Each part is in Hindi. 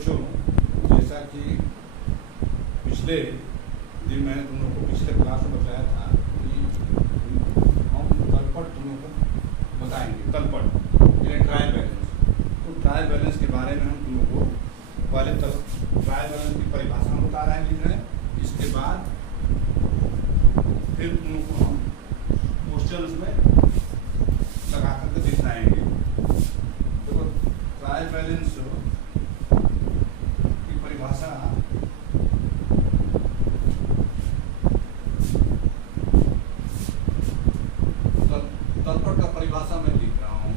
बच्चों, जैसा कि पिछले दिन मैंने तुम लोग को पिछले क्लास में बताया था कि हम तलपट तुम लोग को बताएंगे। तलपट यानी ट्रायल बैलेंस। तो ट्रायल बैलेंस के बारे में हम तुम लोग को पहले ट्रायल बैलेंस की परिभाषा हम बता रहे हैं, लिख रहे हैं। इसके बाद फिर तुम लोग को हम क्वेश्चंस में लगा करके दिखाएंगे। देखो ट्रायल बैलेंस की परिभाषा तलपट का परिभाषा मैं लिख रहा हूँ।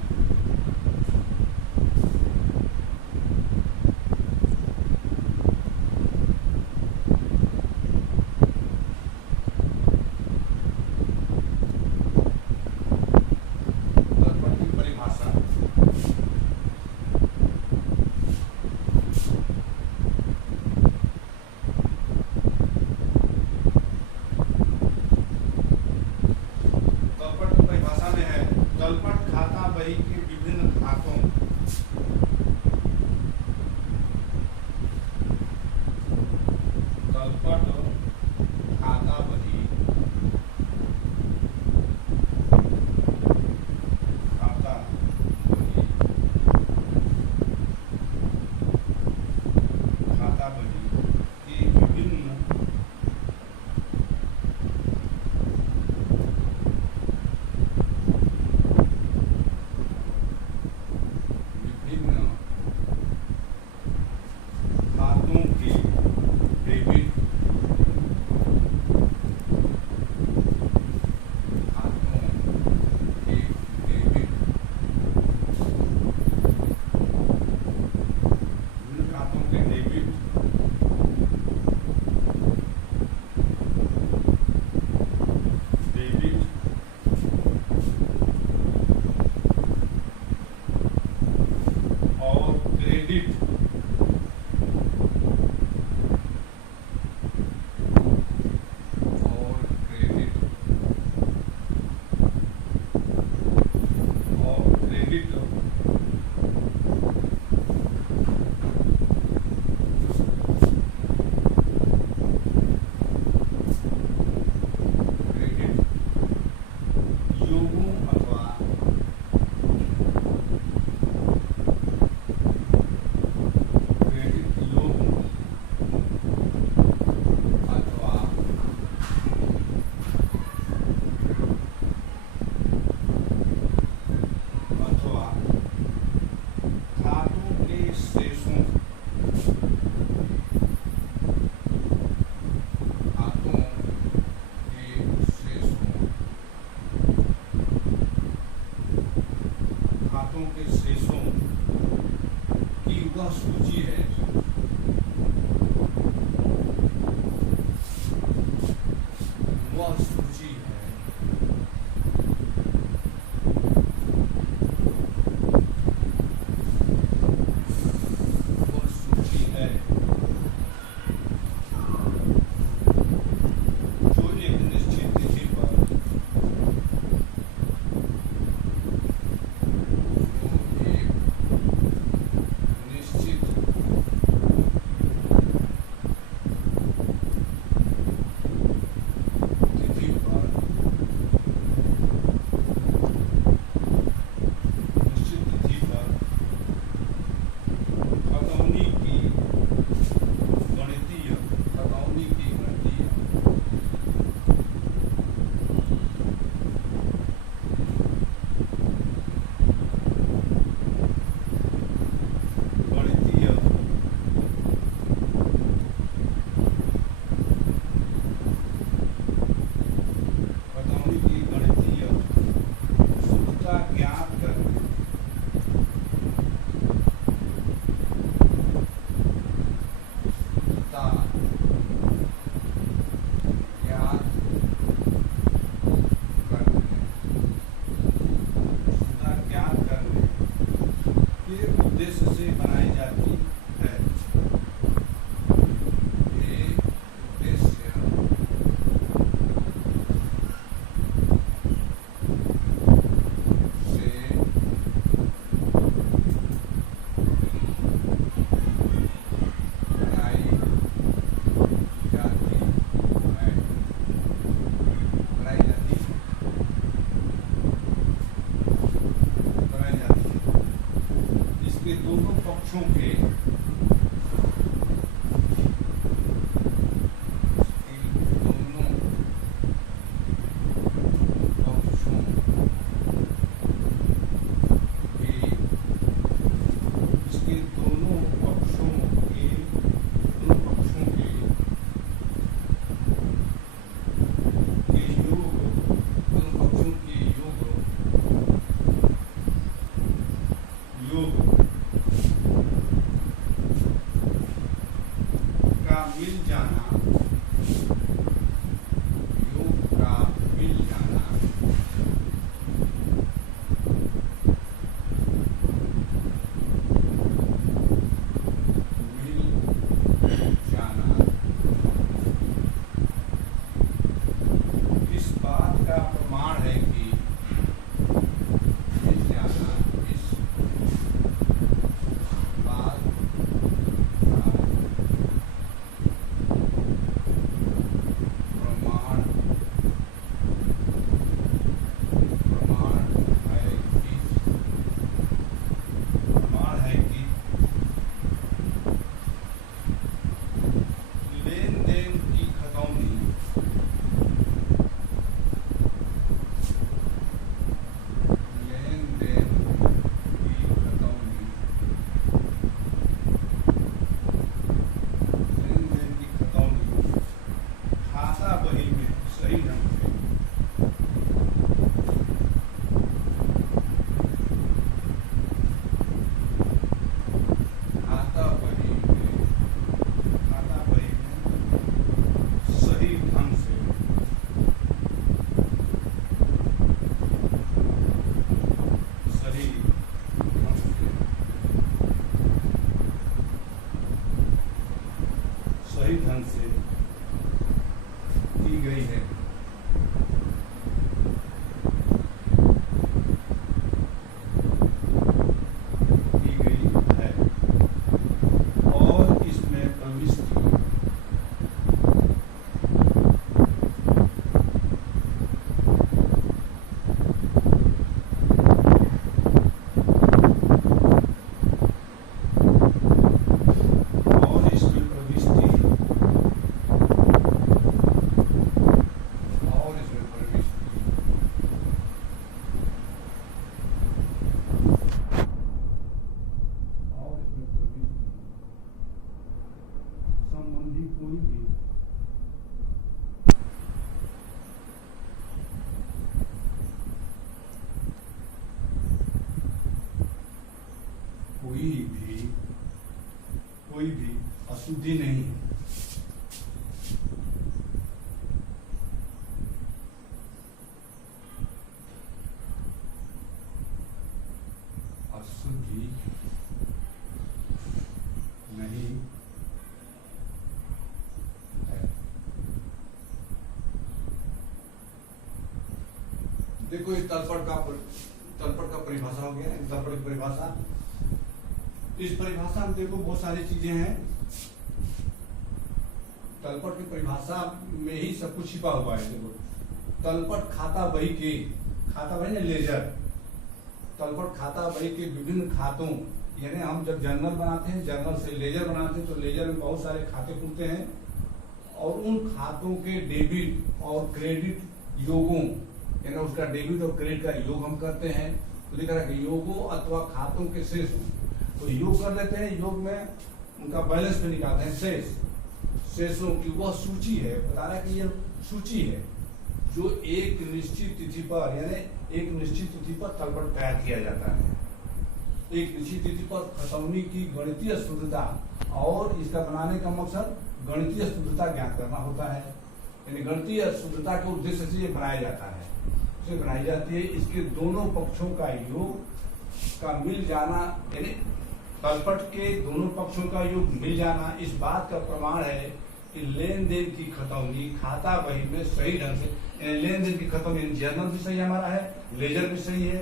तलपट की परिभाषा तलपट में है तलपट पक्षों के मिल जाना, योग का मिल जाना, मिल जाना, इस बात का प्रमाण है कि मिल जाना इस बात सही ढंग से की गई है। की गई है और इसमें प्रविष्टि संबंधी कोई भी कोई भी अशुद्धि नहीं है। अशुद्धि नहीं है। देखो इस तलपट का परिभाषा हो गया। तलपट की परिभाषा, इस परिभाषा में देखो बहुत सारी चीजें हैं। तलपट की परिभाषा में ही सब कुछ छिपा हुआ है। देखो तलपट खाता बही के, खाता बही ना लेजर, तलपट खाता बही के विभिन्न खातों, यानी हम जब जर्नल बनाते हैं, जर्नल से लेजर बनाते हैं, तो लेजर में बहुत सारे खाते खुलते हैं और उन खातों के डेबिट और क्रेडिट योगों, यानी उसका डेबिट और क्रेडिट का योग हम करते हैं। तो लिखा है कि योगों अथवा खातों के शेषों, तो योग कर लेते हैं। योग में उनका बैलेंस भी निकालते हैं। शेषों की वह सूची है, बता रहा है कि यह सूची है जो एक निश्चित तिथि पर, यानी एक निश्चित तिथि पर तलपट तैयार किया जाता है। एक निश्चित तिथि पर खतौनी की गणितीय शुद्धता, और इसका बनाने का मकसद गणितीय शुद्धता ज्ञात करना होता है। यानी गणितीय शुद्धता के उद्देश्य से ये बनाया जाता है, इसे बनाई जाती है। इसके दोनों पक्षों का योग का मिल जाना, यानी तलपट के दोनों पक्षों का योग मिल जाना इस बात का प्रमाण है कि लेन देन की खतौनी खाता बही में सही ढंग से, लेन देन की खतौनी जर्नल भी सही हमारा है, लेजर भी सही है,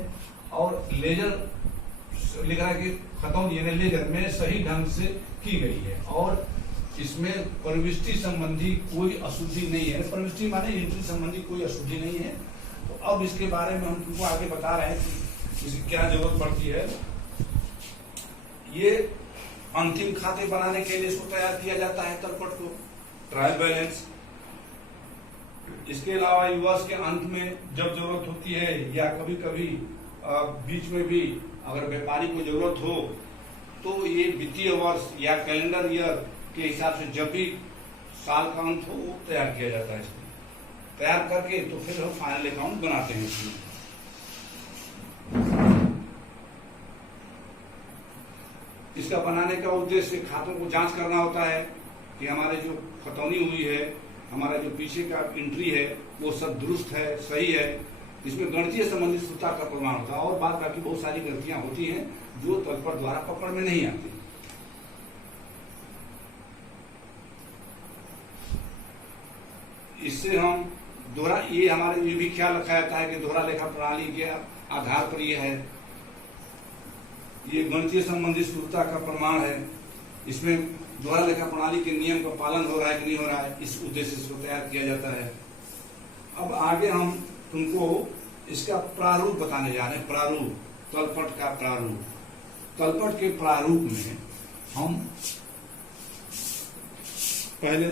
और लेजर लिखा है कि खतौनी यानी लेजर में सही ढंग से की गई है, और इसमें प्रविष्टि संबंधी कोई अशुद्धि नहीं है। प्रविष्टि माने एंट्री संबंधी कोई अशुद्धि नहीं है। तो अब इसके बारे में हम तुमको आगे बता रहे हैं कि इसकी क्या जरूरत पड़ती है। ये अंतिम खाते बनाने के लिए इसको तैयार किया जाता है तलपट को, ट्रायल बैलेंस। इसके अलावा वर्ष के अंत में जब जरूरत होती है या कभी कभी बीच में भी अगर व्यापारी को जरूरत हो तो ये वित्तीय वर्ष या कैलेंडर ईयर के हिसाब से जब भी साल का अंत हो वो तैयार किया जाता है। इसमें तैयार करके तो फिर हम फाइनल अकाउंट बनाते हैं। इसमें इसका बनाने का उद्देश्य खातों को जांच करना होता है कि हमारे जो खतौनी हुई है, हमारा जो पीछे का एंट्री है वो सब दुरुस्त है, सही है। इसमें गणितीय संबंधित शुद्धता का प्रमाण होता है और बाद बाकी बहुत सारी गलतियां होती हैं जो तलपट द्वारा पकड़ में नहीं आती। इससे हम दोहरा, ये हमारे ये भी ख्याल रखा जाता है कि दोहरा लेखा प्रणाली के आधार पर यह है, ये गणितीय संबंधित शुद्धता का प्रमाण है। इसमें दोहरा लेखा प्रणाली के नियम का पालन हो रहा है कि नहीं हो रहा है, इस उद्देश्य से इसको तैयार किया जाता है। अब आगे हम तुमको इसका प्रारूप बताने जा रहे हैं। प्रारूप, तलपट का प्रारूप। तलपट के प्रारूप में हम पहले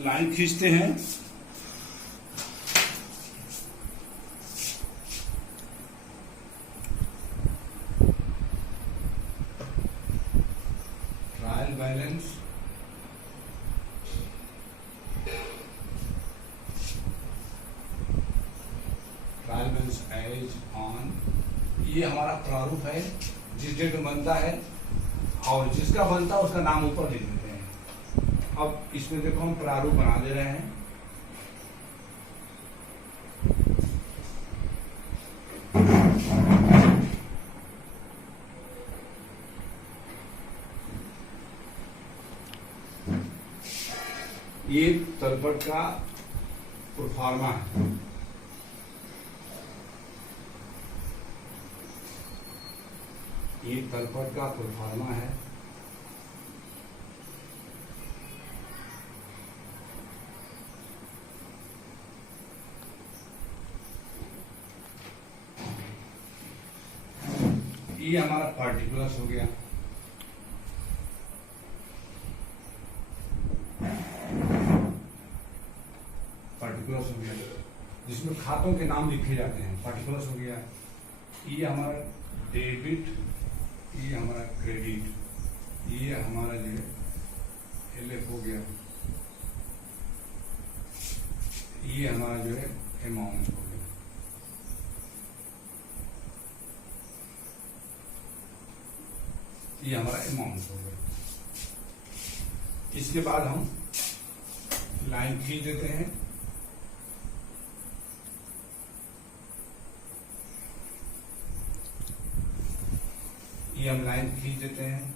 लाइन खींचते हैं, trial balance, trial balance as on, ये हमारा प्रारूप है जिस डेट में बनता है और जिसका बनता है उसका नाम ऊपर लिख देते हैं। अब इसमें देखो हम प्रारूप बना दे रहे हैं। ये तलपट का प्रोफार्मा है। ये तलपट का प्रोफार्मा है। ये हमारा पार्टिकुलर्स हो गया। पार्टिकुलर्स हो गया जिसमें खातों के नाम लिखे जाते हैं, पार्टिकुलर्स हो गया। ये हमारा डेबिट, ये हमारा क्रेडिट, ये हमारा जो है एलएफ हो गया, ये हमारा जो है अमाउंट हो गया। ये हमारा अमाउंट हो गया। इसके बाद हम लाइन खींच देते हैं। ये हम लाइन खींच देते हैं।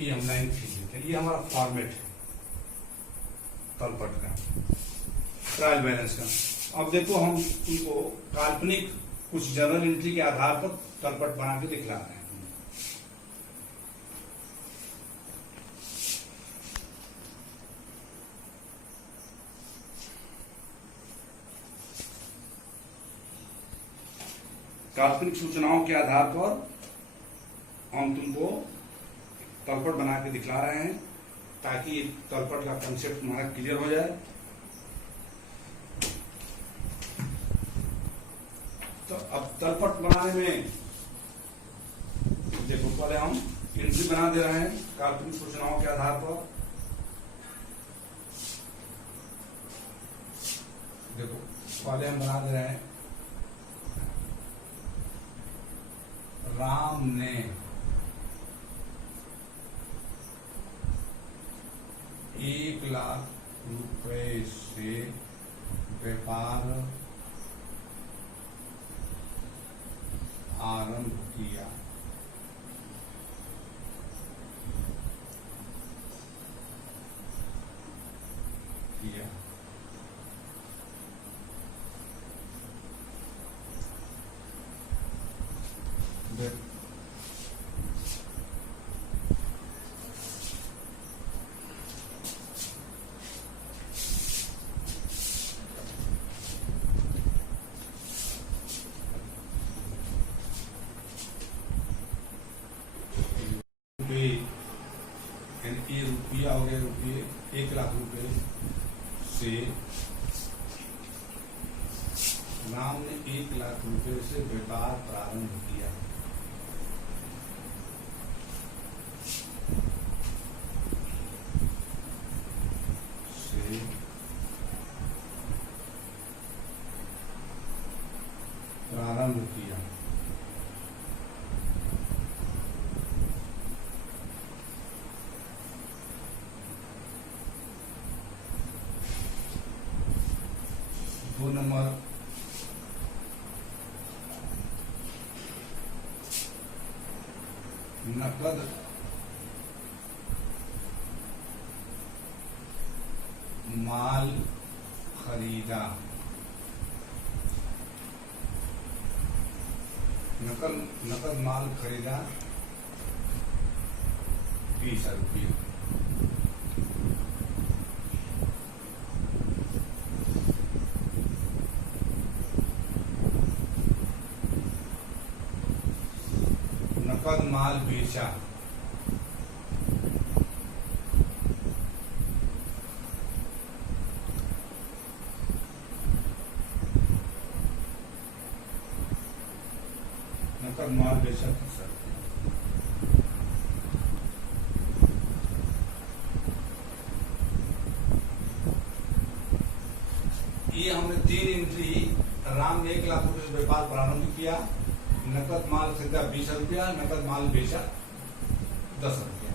ये हम लाइन खींच देते हैं। ये हमारा फॉर्मेट है तलपट का, ट्रायल बैलेंस का। अब देखो हम तुमको काल्पनिक कुछ जर्नल एंट्री के आधार पर तलपट बना के दिखला रहे हैं। काल्पनिक सूचनाओं के आधार पर हम तुमको तलपट बना के दिखला रहे हैं ताकि तलपट का कंसेप्ट तुम्हारा क्लियर हो जाए। तो अब तलपट बनाने में देखो पहले हम एंट्री बना दे रहे हैं काल्पनिक सूचनाओं के आधार पर। देखो पहले हम बना दे रहे हैं राम ने ₹1,00,000 से व्यापार आरंभ किया। ये रुपया हो गया, रुपये 1 लाख रुपए से राम ने 1 लाख रुपए से व्यापार प्रारंभ किया। से प्रारंभ किया। दो नंबर, नकद माल खरीदा। नकद माल खरीदा 20 रुपये। नकद माल बेचा। नकद माल बेचा 30 रुपये। ये हमने 3 एंट्री, राम ने 1 लाख रुपए से व्यापार प्रारंभ किया, नकद माल खरीदा 20 रुपया, नकद माल बेचा 10 रुपया।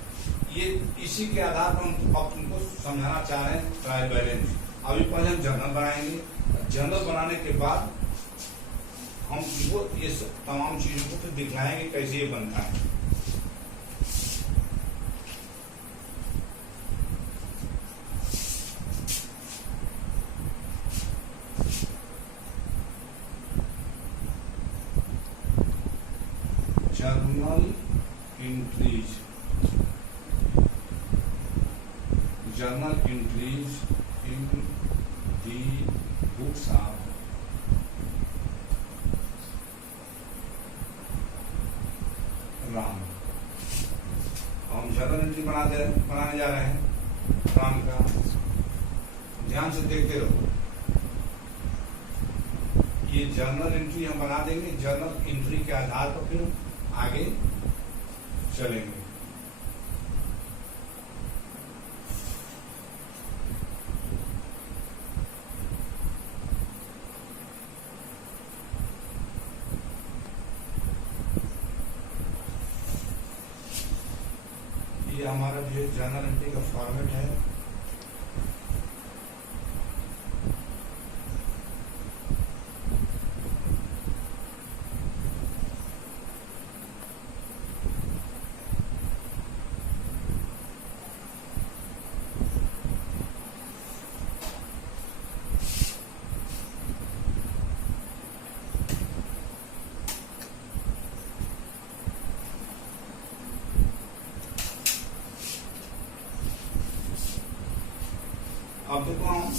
ये इसी के आधार पर हम अब तुमको समझाना चाह रहे हैं ट्रायल बैलेंस। अभी पहले हम जर्नल बनाएंगे, जर्नल बनाने के बाद हम तुमको ये तमाम चीजों को फिर दिखलाएंगे कैसे ये बनता है। Journal entries, journal entries in the books of Ram. हम जर्नल एंट्री बनाने जा रहे हैं राम का। ध्यान से देखते रहो, ये जर्नल एंट्री हम बना देंगे। जर्नल एंट्री के आधार पर फिर आगे चलेंगे। ये हमारा जो जर्नल एंट्री का फॉर्मेट है। अब देखो हम,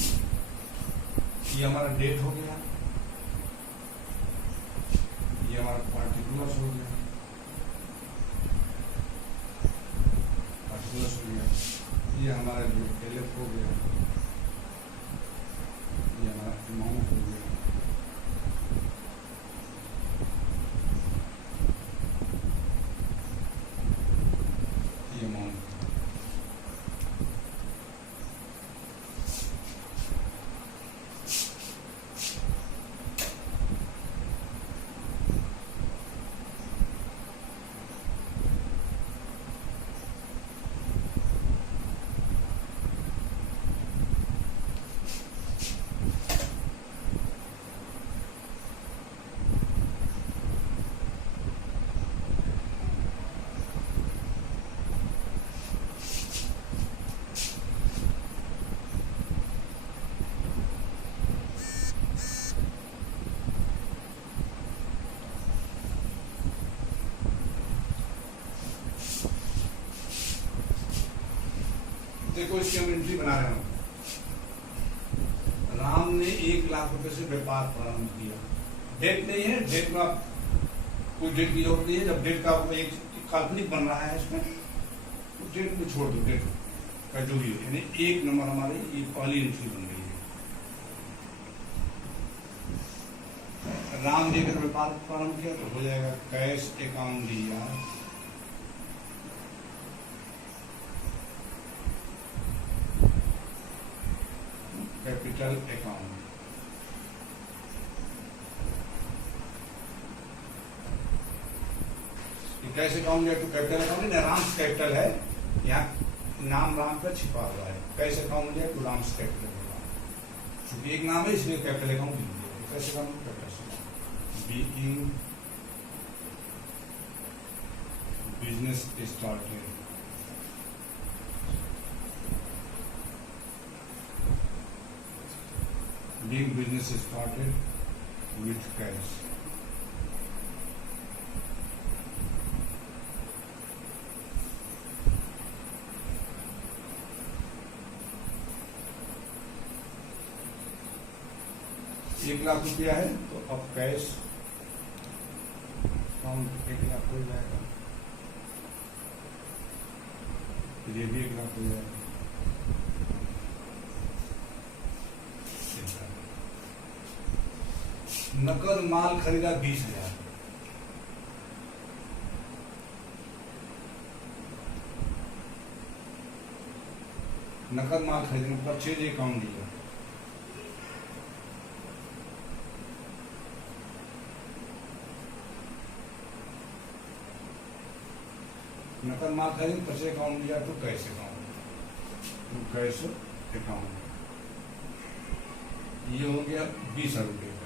ये हमारा डेट हो गया, ये हमारा पार्टिकुलर्स हो गया, पार्टिकुलर्स हो गया, ये हमारा एलएफ हो गया, ये हमारा अमाउंट हो गया, ये अमाउंट। देखो इसकी हम एंट्री बना रहे हैं। राम ने 1 लाख रुपए से व्यापार प्रारंभ किया। डेट नहीं है, डेट में आप कोई डेट की जरूरत नहीं है। जब डेट का एक काल्पनिक बन रहा है इसमें, तो डेट में छोड़ दो, डेट का जो भी हो, यानी 1 नंबर हमारी ये पहली एंट्री बन गई है। राम जी अगर व्यापार प्रारंभ किया तो हो जाएगा कैश अकाउंट दिया, कैपिटल अकाउंट। कैश अकाउंट या तो कैपिटल अकाउंट है, राम्स कैपिटल है, यहाँ नाम राम का छिपा हुआ है। कैश अकाउंट है तो राम्स कैपिटल अकाउंट, चूंकि एक नाम है इसलिए कैपिटल अकाउंट लिख दिया। Cash account capital being business started, being business started with cash। ₹1,00,000 है तो अब कैश अकाउंट 1,00,000 हो जाएगा, फिर ये भी 1,00,000 हो जाएगा। नकद माल खरीदा 20,000, नकद माल खरीदने परचेज अकाउंट दिया, नकद माल खरीद परचेज अकाउंट दिया तो कैश अकाउंट, तो कैश अकाउंट ये हो गया 20,000 रुपये का।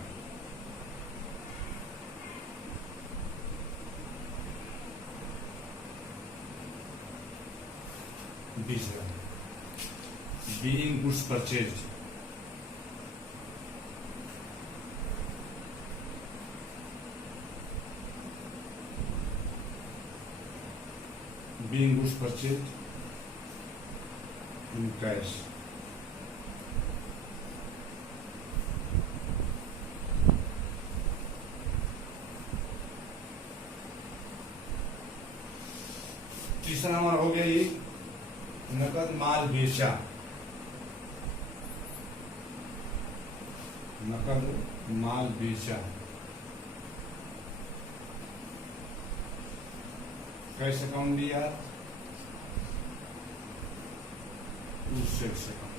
Being goods purchase, being goods purchased in cash, तीसरा हमारा हो गया ये नकद माल बेचा, नकद माल बेचा, कैश अकाउंट दिया, सेल्स अकाउंट,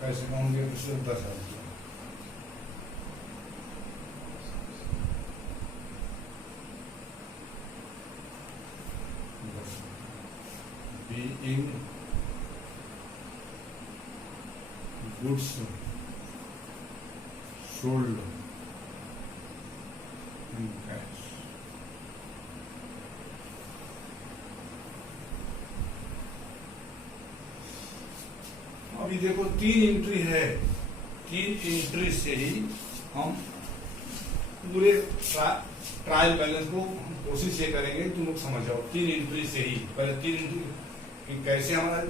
कैश अकाउंट दिया तो सिर्फ 10,000 दिया, being goods sold in cash, अभी देखो 3 एंट्री है, 3 एंट्री से ही हम पूरे ट्रायल बैलेंस को कोशिश ये करेंगे, तुम लोग समझ जाओ। 3 एंट्री से ही, पहले 3 एंट्री कैसे हमारा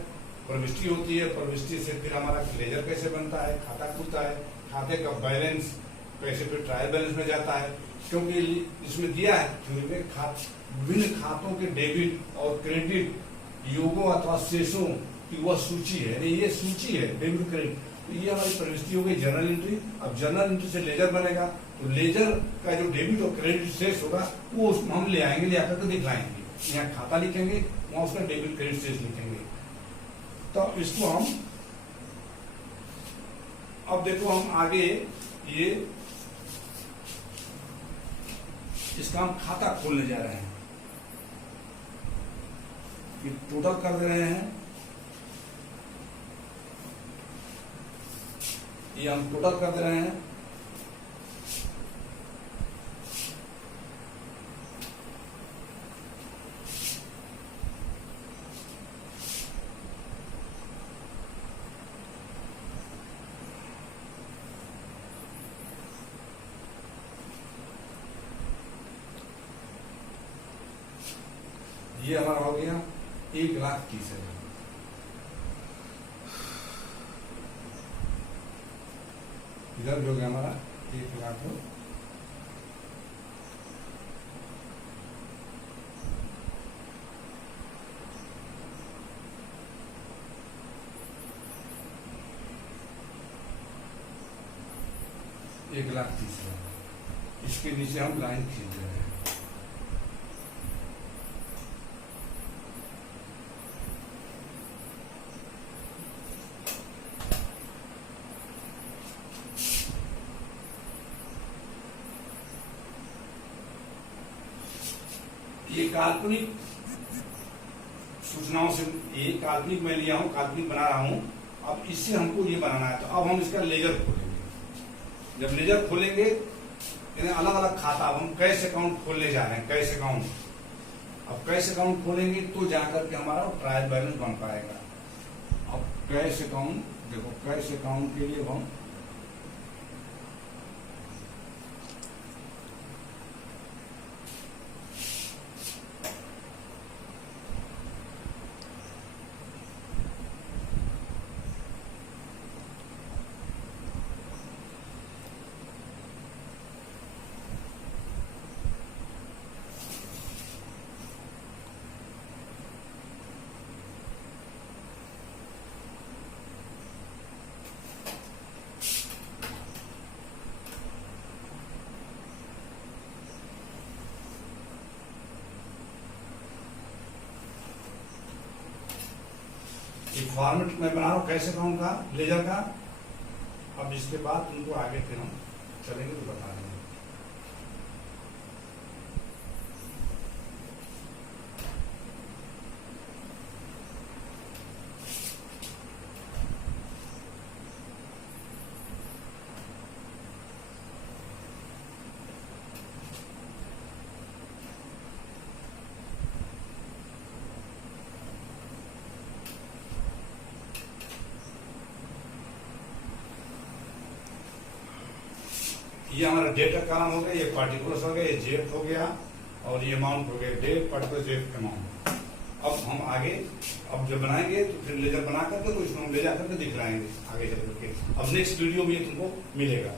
प्रविष्टि होती है, प्रविष्टि से फिर हमारा लेजर कैसे बनता है, खाता खुलता है, खाते का बैलेंस कैसे फिर ट्रायल बैलेंस में जाता है, क्योंकि इसमें दिया है विभिन्न खातों के डेबिट और क्रेडिट योगों अथवा शेषों की वह सूची है, ये सूची है डेबिट क्रेडिट। तो ये हमारी प्रविष्टि हो गई जनरल एंट्री। अब जनरल एंट्री से लेजर बनेगा, तो लेजर का जो डेबिट और क्रेडिट शेष होगा वो उसको हम ले आएंगे, ले आकर के दिखलाएंगे, यहाँ खाता लिखेंगे, वहां उसका डेबिट क्रेडिट शेष लिखेंगे। तो इसको हम अब देखो हम आगे ये इसका हम खाता खोलने जा रहे हैं, कि टोटल कर दे रहे हैं, ये हम टोटल कर दे रहे हैं, ये हमारा हो गया 1,30,000। इधर जो गया हमारा 1,00,000 1,30,000। इसके नीचे हम लाइन खींच रहे हैं। ये काल्पनिक सूचनाओं से, ये काल्पनिक मैं लिया हूं, काल्पनिक बना रहा हूं। अब इससे हमको ये बनाना है, तो अब हम इसका लेजर खोलेंगे। जब लेजर खोलेंगे, अलग अलग खाता, अब हम कैश अकाउंट खोलने जा रहे हैं, कैश अकाउंट। अब कैश अकाउंट खोलेंगे तो जाकर के हमारा ट्रायल बैलेंस बन पाएगा। अब कैश अकाउंट देखो, कैश अकाउंट के लिए हम फॉर्मेट में बना रहा हूं कैश अकाउंट का, लेजर का। अब इसके बाद तुमको आगे फिर हम चलेंगे तो बता देंगे। ये हमारा डेट का कॉलम हो गया, ये पार्टिकुलर्स हो गया, ये जेफ हो गया, और ये अमाउंट हो गया, डेट पार्टिकुलर जेफ अमाउंट। अब हम आगे, अब जब बनाएंगे तो फिर लेजर बना करके तो इसको हम ले जाकर के दिखलाएंगे आगे चल करके। अब नेक्स्ट वीडियो में ये तुमको मिलेगा।